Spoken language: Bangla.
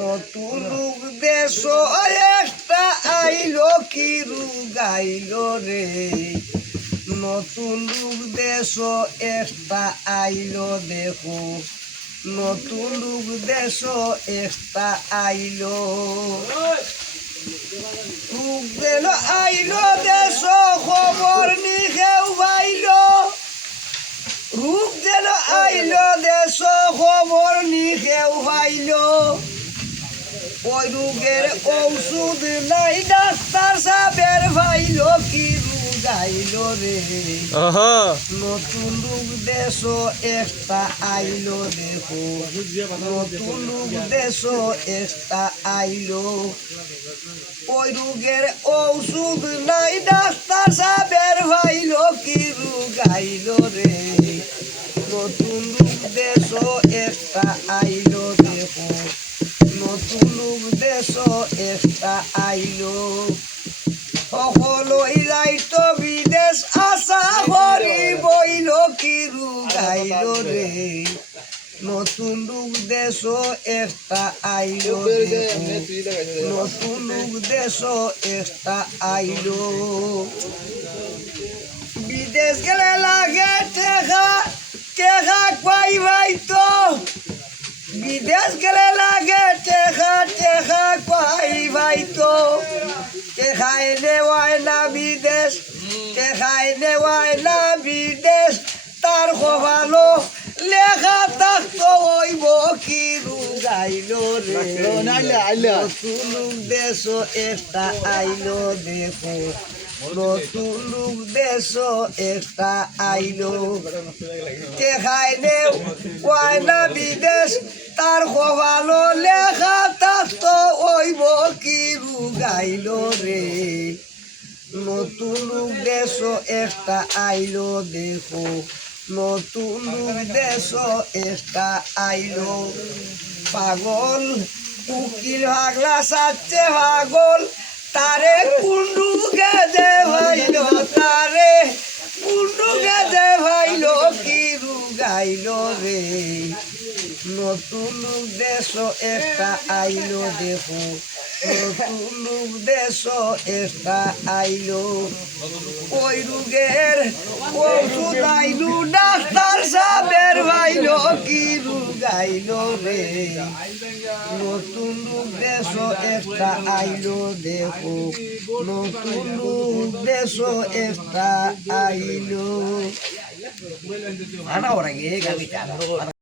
নতুন রূপ দেশ একটা আইলো কি রুগাইলো রে, নতুন রূপ দেশ একটা আইলো দেখো, নতুন রূপ দেশ একটা আইলো, রূপ দিল আইলো দেশ খবর নি কেউ পাইলো, রূপ দিল আইলো দেশ খবর নি কেউ পাইলো, ওই রোগের ঔষধ নাই ডাক্তার সাহেবের ভাইলো কি রুগাইলো রে, নতুন রোগ দেশ একটা আইলো দেখো, নতুন রোগ দেশ একটা আইলো, ওই রোগের ঔষধ নাই ডাক্তার সাহেবের ভাইলো কি রুগাইলো রে, নতুন রোগ দেশ একটা আইলো দেখো, নতুন রূপ দেশ একটা আইলো, সকলই যাইত বিদেশ আশা করি বইল কি রুগাইলো রে, নতুন রূপ দেশ একটা আইলো, নতুন রূপ দেশ একটা আইলো, বিদেশ গেলে লাগে টেকা টেকা পাই ভাই তো, বিদেশ গেলে লাগে টেকা টেকা পাই ভাই তো, টেকায় নেওয়ায় না বিদেশ, টেকায় নেওয়ায় না বিদেশ, তার খোয়ালো লেখা থাকতো হইব কি রুগাইলো রে, নতুন দেশ একটা আইলো দেখো, নতুন রূপ দেশ একটা আইলো, টেকায় নেওয়ায় না বিদেশ, তার খোয়ালো লেখা থাকতো হইব কি রুগাইলো রে, নতুন রূপ দেশ একটা আইলো দেখো, নতুন রূপ দেশ একটা আইলো, পাগল উকিল ভাগলা সাচ্ছে পাগল, তারে কুন্ডু গেজে ভাইলো, তারে কুন্ডু গেজে ভাইলো কি রুগাইলো রে, নতুন দেশ একটা আইলো দেখো, নতুন দেশ একটা আইলো, ওই রোগের ওষুধ আইলু ডাক্তার সাহেবের ভাইলো কি রুগাইলো রে, নতুন দেশ একটা আইলো দেখো, নতুন দেশ একটা আইলো।